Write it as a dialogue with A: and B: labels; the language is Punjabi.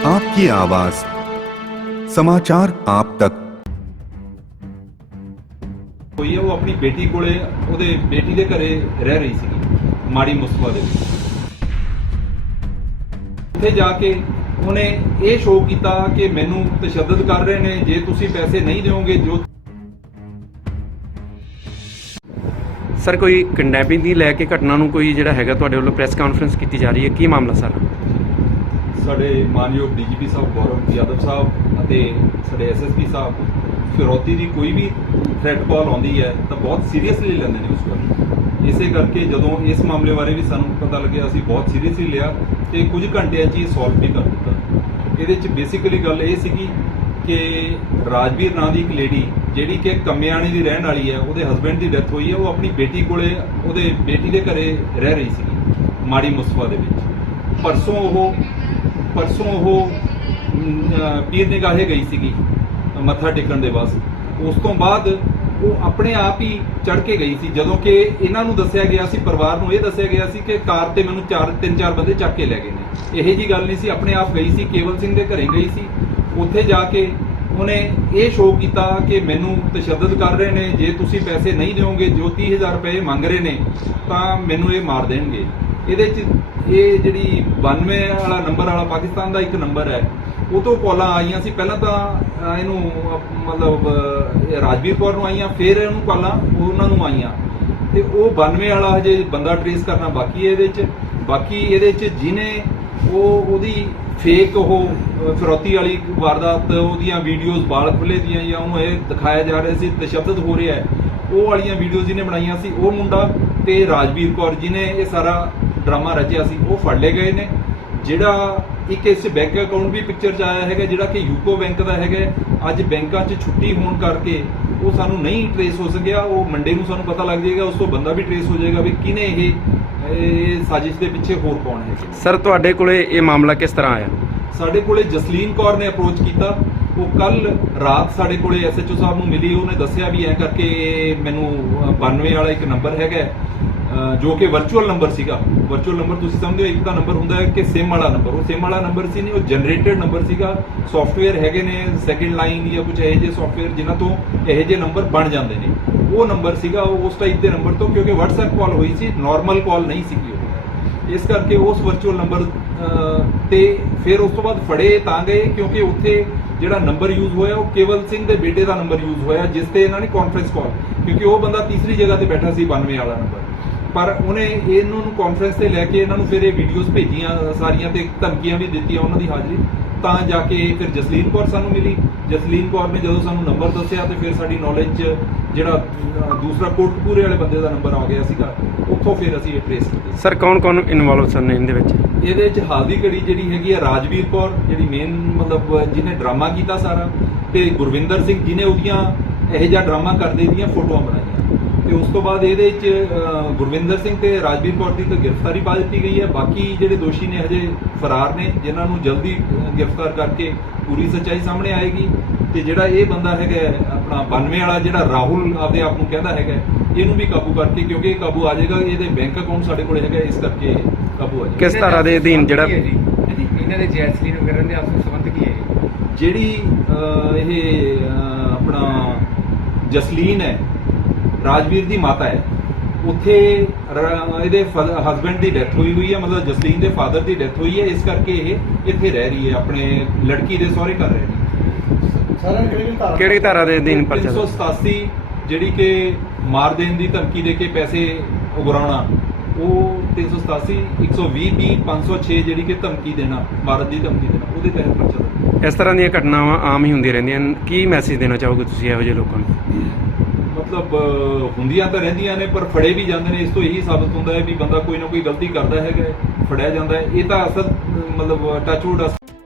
A: आपकी आवाज समाचार आप तक
B: ਹੋਈ ਹੈ ਉਹ ਆਪਣੀ ਬੇਟੀ ਕੋਲੇ ਉਹਦੇ ਬੇਟੀ ਦੇ ਘਰੇ ਰਹਿ ਰਹੀ ਸੀ ਮਾੜੀ ਮੁਸਤਫਾ ਦੇ ਵਿੱਚ ਉੱਥੇ ਜਾ ਕੇ ਉਹਨੇ ਇਹ ਸ਼ੋਅ ਕੀਤਾ ਕਿ ਮੈਨੂੰ ਤਸ਼ੱਦਦ ਕਰ ਰਹੇ ਨੇ ਜੇ ਤੁਸੀਂ ਪੈਸੇ ਨਹੀਂ ਦਿਓਗੇ ਜੋ
C: ਸਰ ਕੋਈ ਕਿਡਨੈਪਿੰਗ ਦੀ ਲੈ ਕੇ ਘਟਨਾ ਨੂੰ ਕੋਈ ਜਿਹੜਾ ਹੈਗਾ ਤੁਹਾਡੇ ਵੱਲੋਂ ਪ੍ਰੈਸ ਕਾਨਫਰੰਸ ਕੀਤੀ ਜਾ ਰਹੀ ਹੈ ਕੀ ਮਾਮਲਾ ਸਰ
B: ਸਾਡੇ ਮਾਨਯੋਗ ਡੀਜੀਪੀ ਸਾਹਿਬ ਗੌਰਵ ਯਾਦਵ ਸਾਹਿਬ ਅਤੇ ਸਾਡੇ ਐਸਐਸਪੀ ਸਾਹਿਬ ਫਿਰੋਤੀ ਦੀ ਕੋਈ ਵੀ ਥ੍ਰੈਟ ਕਾਲ ਆਉਂਦੀ ਹੈ ਤਾਂ ਬਹੁਤ ਸੀਰੀਅਸਲੀ ਲੈਂਦੇ ਨੇ ਉਸ ਨੂੰ ਇਸੇ ਕਰਕੇ ਜਦੋਂ ਇਸ ਮਾਮਲੇ ਬਾਰੇ ਵੀ ਸਾਨੂੰ ਪਤਾ ਲੱਗਿਆ ਅਸੀਂ ਬਹੁਤ ਸੀਰੀਅਸਲੀ ਲਿਆ ਤੇ ਕੁਝ ਘੰਟਿਆਂ 'ਚ ਇਹ ਸੋਲਵ ਵੀ ਕਰ ਦਿੱਤਾ ਇਹਦੇ 'ਚ ਬੇਸਿਕਲੀ ਗੱਲ ਇਹ ਸੀਗੀ ਕਿ ਰਾਜਵੀਰ ਨਾਂ ਦੀ ਇੱਕ ਲੇਡੀ ਜਿਹੜੀ ਕਿ ਕਮਿਆਣੀ ਦੀ ਰਹਿਣ ਵਾਲੀ ਹੈ ਉਹਦੇ ਹਸਬੰਡ ਦੀ ਡੈਥ ਹੋਈ ਹੈ ਉਹ ਆਪਣੀ ਬੇਟੀ ਕੋਲੇ ਉਹਦੇ ਬੇਟੀ ਦੇ ਘਰੇ ਰਹਿ ਰਹੀ ਸੀ ਮਾੜੀ ਮੁਸਫਾ ਦੇ ਵਿੱਚ ਪਰਸੋਂ ਉਹ ਪਰਸੋਂ ਉਹ ਪੀਰ ਗਾਹੇ ਗਈ ਸੀਗੀ ਮੱਥਾ ਟੇਕਣ ਦੇ ਵਾਸਤੇ ਉਸ ਤੋਂ ਬਾਅਦ ਉਹ ਆਪਣੇ ਆਪ ਹੀ ਚੜ ਕੇ ਗਈ ਸੀ ਜਦੋਂ ਕਿ ਇਹਨਾਂ ਨੂੰ ਦੱਸਿਆ ਗਿਆ ਸੀ ਪਰਿਵਾਰ ਨੂੰ ਇਹ ਦੱਸਿਆ ਗਿਆ ਸੀ ਕਿ ਕਾਰ ਤੇ ਮੈਨੂੰ ਚਾਰ ਤਿੰਨ ਚਾਰ ਬੰਦੇ ਚੱਕ ਕੇ ਲੈ ਗਏ ਨੇ ਇਹ ਜੀ ਗੱਲ ਨਹੀਂ ਸੀ ਆਪਣੇ ਆਪ ਗਈ ਸੀ ਕੇਵਲ ਸਿੰਘ ਦੇ ਘਰੇ ਗਈ ਸੀ ਉੱਥੇ ਜਾ ਕੇ ਉਹਨੇ ਇਹ ਸ਼ੋਅ ਕੀਤਾ ਕਿ ਮੈਨੂੰ ਤਸ਼ੱਦਦ ਕਰ ਰਹੇ ਨੇ ਜੇ ਤੁਸੀਂ ਪੈਸੇ ਨਹੀਂ ਦਿਓਗੇ ਜੋ 30000 ਰੁਪਏ ਮੰਗ ਰਹੇ ਨੇ ਤਾਂ ਮੈਨੂੰ ਇਹ ਮਾਰ ਦੇਣਗੇ ਇਹਦੇ 'ਚ ਇਹ ਜਿਹੜੀ 92 ਵਾਲਾ ਨੰਬਰ ਵਾਲਾ ਪਾਕਿਸਤਾਨ ਦਾ ਇੱਕ ਨੰਬਰ ਹੈ ਉਹ ਤੋਂ ਕਾਲਾਂ ਆਈਆਂ ਸੀ ਪਹਿਲਾਂ ਤਾਂ ਇਹਨੂੰ ਮਤਲਬ ਰਾਜਵੀਰ ਕੌਰ ਨੂੰ ਆਈਆਂ ਫਿਰ ਇਹਨੂੰ ਕਾਲਾਂ ਉਹਨਾਂ ਨੂੰ ਆਈਆਂ ਤੇ ਉਹ 92 ਵਾਲਾ ਹਜੇ ਬੰਦਾ ਟ੍ਰੇਸ ਕਰਨਾ ਬਾਕੀ ਹੈ ਇਹਦੇ 'ਚ ਬਾਕੀ ਇਹਦੇ 'ਚ ਜਿਨੇ ਉਹ ਉਹਦੀ ਫੇਕ ਉਹ ਫਰੋਤੀ ਵਾਲੀ ਵਾਰਦਾਤ ਉਹਦੀਆਂ ਵੀਡੀਓਜ਼ ਬਾਲ ਖੁੱਲੇ ਦੀਆਂ ਜਾਂ ਉਹਨੂੰ ਇਹ ਦਿਖਾਇਆ ਜਾ ਰਿਹਾ ਸੀ ਤਸ਼ੱਦਦ ਹੋ ਰਿਹਾ ਹੈ ਉਹ ਵਾਲੀਆਂ ਵੀਡੀਓਜ਼ ਜਿਹਨੇ ਬਣਾਈਆਂ ਸੀ ਉਹ ਮੁੰਡਾ ਤੇ ਰਾਜਵੀਰ ਕੌਰ ਜੀ ਨੇ ਇਹ ਸਾਰਾ ਡਰਾਮਾ ਰਚਿਆ ਸੀ ਉਹ ਫੜ ਲਏ ਗਏ ਨੇ ਜਿਹੜਾ ਇੱਕ ਇਸ ਬੈਂਕ ਅਕਾਊਂਟ ਵੀ ਪਿਕਚਰ ਚ ਆਇਆ ਹੈਗਾ ਜਿਹੜਾ ਕਿ ਯੂਕੋ ਬੈਂਕ ਦਾ ਹੈਗਾ ਅੱਜ ਬੈਂਕਾਂ 'ਚ ਛੁੱਟੀ ਹੋਣ ਕਰਕੇ ਉਹ ਸਾਨੂੰ ਨਹੀਂ ਟ੍ਰੇਸ ਹੋ ਸਕਿਆ ਉਹ ਮੰਡੇ ਨੂੰ ਸਾਨੂੰ ਪਤਾ ਲੱਗ ਜਾਏਗਾ ਉਸ ਤੋਂ ਬੰਦਾ ਵੀ ਟ੍ਰੇਸ ਹੋ ਜਾਏਗਾ ਵੀ ਕਿਨੇ ਇਹ ਇਹ ਸਾਜ਼ਿਸ਼ ਦੇ ਪਿੱਛੇ ਹੋਰ ਕੌਣ ਹੈ
C: ਸਰ ਤੁਹਾਡੇ ਕੋਲੇ ਇਹ ਮਾਮਲਾ ਕਿਸ ਤਰ੍ਹਾਂ
B: ਆਇਆ ਸਾਡੇ ਕੋਲੇ ਜਸਲੀਨ ਕੌਰ ਨੇ ਅਪਰੋਚ ਕੀਤਾ ਉਹ ਕੱਲ ਰਾਤ ਸਾਡੇ ਕੋਲੇ ਐਸਐਚਓ ਸਾਹਿਬ ਨੂੰ ਮਿਲੀ ਉਹਨੇ ਦੱਸਿਆ ਵੀ ਐ ਕਰਕੇ ਮੈਨੂੰ 92 ਵਾਲਾ ਇੱਕ ਨੰਬਰ ਹੈਗਾ ਜੋ ਕਿ ਵਰਚੁਅਲ ਨੰਬਰ ਸੀਗਾ ਵਰਚੁਅਲ ਨੰਬਰ ਤੁਸੀਂ ਸਮਝਦੇ ਹੋ ਇੱਕ ਤਾਂ ਨੰਬਰ ਹੁੰਦਾ ਹੈ ਕਿ ਸੇਮ ਵਾਲਾ ਨੰਬਰ ਉਹ ਸੇਮ ਵਾਲਾ ਨੰਬਰ ਸੀ ਨਹੀਂ ਉਹ ਜਨਰੇਟਡ ਨੰਬਰ ਸੀਗਾ ਸੌਫਟਵੇਅਰ ਹੈਗੇ ਨੇ ਸੈਕਿੰਡ ਲਾਈਨ ਜਾਂ ਕੁਝ ਇਹੋ ਜਿਹੇ ਸੌਫਟਵੇਅਰ ਜਿਨ੍ਹਾਂ ਤੋਂ ਇਹੋ ਜਿਹੇ ਨੰਬਰ ਬਣ ਜਾਂਦੇ ਨੇ ਉਹ ਨੰਬਰ ਸੀਗਾ ਉਹ ਉਸ ਟਾਈਪ ਦੇ ਨੰਬਰ ਤੋਂ ਕਿਉਂਕਿ WhatsApp ਕਾਲ ਹੋਈ ਸੀ ਨਾਰਮਲ ਕਾਲ ਨਹੀਂ ਸੀ ਉਹ ਇਸ ਕਰਕੇ ਉਸ ਵਰਚੁਅਲ ਨੰਬਰ ਤੇ ਫਿਰ ਉਸ ਤੋਂ ਬਾਅਦ ਫੜੇ ਤਾਂ ਗਏ ਕਿਉਂਕਿ ਉੱਥੇ ਜਿਹੜਾ ਨੰਬਰ ਯੂਜ਼ ਹੋਇਆ ਉਹ ਕੇਵਲ ਸਿੰਘ ਦੇ ਬੇਟੇ ਦਾ ਨੰਬਰ ਯੂਜ਼ ਹੋਇਆ ਜਿਸ ਤੇ ਇਹਨਾਂ ਨੇ ਕਾਨਫਰੰਸ ਕਾਲ ਕਿਉਂਕਿ ਉਹ ਬੰਦਾ ਤੀਸਰੀ ਜਗ੍ਹਾ ਤੇ ਬੈਠਾ ਸੀ 92 ਵਾਲਾ ਨੰਬਰ ਪਰ ਉਹਨੇ ਇਹਨਾਂ ਨੂੰ ਕਾਨਫਰੰਸ ਤੇ ਲੈ ਕੇ ਇਹਨਾਂ ਨੂੰ ਫਿਰ ਇਹ ਵੀਡੀਓਜ਼ ਭੇਜੀਆਂ ਸਾਰੀਆਂ ਤੇ ਧਮਕੀਆਂ ਵੀ ਦਿੱਤੀਆਂ ਉਹਨਾਂ ਦੀ ਹਾਜ਼ਰੀ ਤਾਂ ਜਾ ਕੇ ਫਿਰ ਜਸਲੀਨ ਕੌਰ ਸਾਨੂੰ ਮਿਲੀ ਜਸਲੀਨ ਕੌਰ ਨੇ ਜਦੋਂ ਸਾਨੂੰ ਨੰਬਰ ਦੱਸਿਆ ਤੇ ਫਿਰ ਸਾਡੀ ਨੌਲੇਜ 'ਚ ਜਿਹੜਾ ਦੂਸਰਾ ਕੋਟਪੂਰੇ ਵਾਲੇ ਬੰਦੇ ਦਾ ਨੰਬਰ ਆ ਗਿਆ ਸੀਗਾ ਉੱਥੋਂ ਫਿਰ ਅਸੀਂ ਇਹ ਟ੍ਰੇਸ
C: ਕੀਤੀ ਸਰ ਕੌਣ ਕੌਣ ਇਨਵੋਲਵ ਸਨ ਇਹਦੇ ਵਿੱਚ
B: ਇਹਦੇ ਵਿੱਚ ਹਾਜ਼ਰੀ ਕੜੀ ਜਿਹੜੀ ਹੈਗੀ ਹੈ ਰਾਜਵੀਰ ਕੌਰ ਜਿਹੜੀ ਮੇਨ ਮਤਲਬ ਜਿਹਨੇ ਡਰਾਮਾ ਕੀਤਾ ਸਾਰਾ ਤੇ ਗੁਰਵਿੰਦਰ ਸਿੰਘ ਜਿਹਨੇ ਉਹਦੀਆਂ ਇਹ ਜਿਹਾ ਡਰਾਮਾ ਕਰਦੇ ਦੀਆਂ ਫੋਟੋਆਂ ਬਣਾਈਆਂ ਤੇ ਉਸ ਤੋਂ ਬਾਅਦ ਇਹਦੇ ਵਿੱਚ ਗੁਰਵਿੰਦਰ ਸਿੰਘ ਤੇ ਰਾਜਵੀਰ ਕੌਰ ਦੀ ਤਾਂ ਗ੍ਰਿਫਤਾਰੀ ਪਾ ਦਿੱਤੀ ਗਈ ਹੈ ਬਾਕੀ ਜਿਹੜੇ ਦੋਸ਼ੀ ਨੇ ਹਜੇ ਫਰਾਰ ਨੇ ਜਿਨ੍ਹਾਂ ਨੂੰ ਜਲਦੀ ਗ੍ਰਿਫਤਾਰ ਕਰਕੇ ਪੂਰੀ ਸੱਚਾਈ ਸਾਹਮਣੇ ਆਏਗੀ ਤੇ ਜਿਹੜਾ ਇਹ ਬੰਦਾ ਹੈਗਾ ਆਪਣਾ 92 ਵਾਲਾ ਜਿਹੜਾ ਰਾਹੁਲ ਆਪਦੇ ਆਪ ਨੂੰ ਕਹਿੰਦਾ ਹੈਗਾ ਇਹਨੂੰ ਵੀ ਕਾਬੂ ਕਰਕੇ ਕਿਉਂਕਿ ਇਹ ਕਾਬੂ ਆ ਜਾਏਗਾ ਇਹਦੇ ਬੈਂਕ ਅਕਾਊਂਟ ਸਾਡੇ ਕੋਲ ਹੈਗਾ ਇਸ ਕਰਕੇ ਕਾਬੂ ਆ ਜਾਏਗਾ ਕਿਸ
C: ਤਰ੍ਹਾਂ ਦੇ ਅਧੀਨ ਜਿਹੜਾ
B: ਇਹਨਾਂ ਦੇ ਜੈਸਲੀਨ ਵਗੈਰਾ ਦੇ ਆਪਸ ਸੰਬੰਧ ਕੀ ਹੈ ਜਿਹੜੀ ਇਹ ਆਪਣਾ ਜਸਲੀਨ ਹੈ ਰਾਜਵੀਰ ਦੀ ਮਾਤਾ ਹੈ ਉੱਥੇ ਇਹਦੇ ਹਸਬੰਡ ਦੀ ਡੈਥ ਹੋਈ ਹੋਈ ਹੈ ਮਤਲਬ ਜਸਲੀਨ ਦੇ ਫਾਦਰ ਦੀ ਡੈਥ ਹੋਈ ਹੈ ਇਸ ਕਰਕੇ ਇਹ ਇੱਥੇ ਰਹਿ ਰਹੀ ਹੈ ਆਪਣੇ ਲੜਕੀ ਦੇ ਸਹੁਰੇ ਘਰ ਰਹੀ ਹੈ
C: ਕਿਹੜੀ ਧਾਰਾ ਦੇ ਅਧੀਨ
B: ਪਰਚਾ 387 ਜਿਹੜੀ ਕਿ ਮਾਰ ਦੇਣ ਦੀ ਧਮਕੀ ਦੇ ਕੇ ਪੈਸੇ ਉਗਰਾਉਣਾ ਉਹ 387 120 ਬੀ 506 ਜਿਹੜੀ ਕਿ ਧਮਕੀ ਦੇਣਾ ਮਾਰਨ ਦੀ ਧਮਕੀ ਦੇਣਾ ਉਹਦੇ ਤਹਿਤ ਪਰਚਾ ਇਸ ਤਰ੍ਹਾਂ ਦੀਆਂ ਘਟਨਾਵਾਂ ਆਮ ਹੀ ਹੁੰਦੀਆਂ ਰਹਿੰਦੀਆਂ ਕੀ ਮੈਸੇਜ ਦੇਣਾ ਚਾਹੋਗੇ ਤੁਸੀਂ ਇਹੋ ਜਿਹੇ ਲੋਕਾਂ ਨੂੰ ਮਤਲਬ ਹੁੰਦੀਆਂ ਤਾਂ ਰਹਿੰਦੀਆਂ ਨੇ ਪਰ ਫੜੇ ਵੀ ਜਾਂਦੇ ਨੇ ਇਸ ਤੋਂ ਇਹੀ ਸਾਬਤ ਹੁੰਦਾ ਹੈ ਵੀ ਬੰਦਾ ਕੋਈ ਨਾ ਕੋਈ ਗਲਤੀ ਕਰਦਾ ਹੈਗਾ ਫੜਿਆ ਜਾਂਦਾ ਹੈ ਇਹ ਤਾਂ ਅਸਲ ਮਤਲਬ ਅਸਲ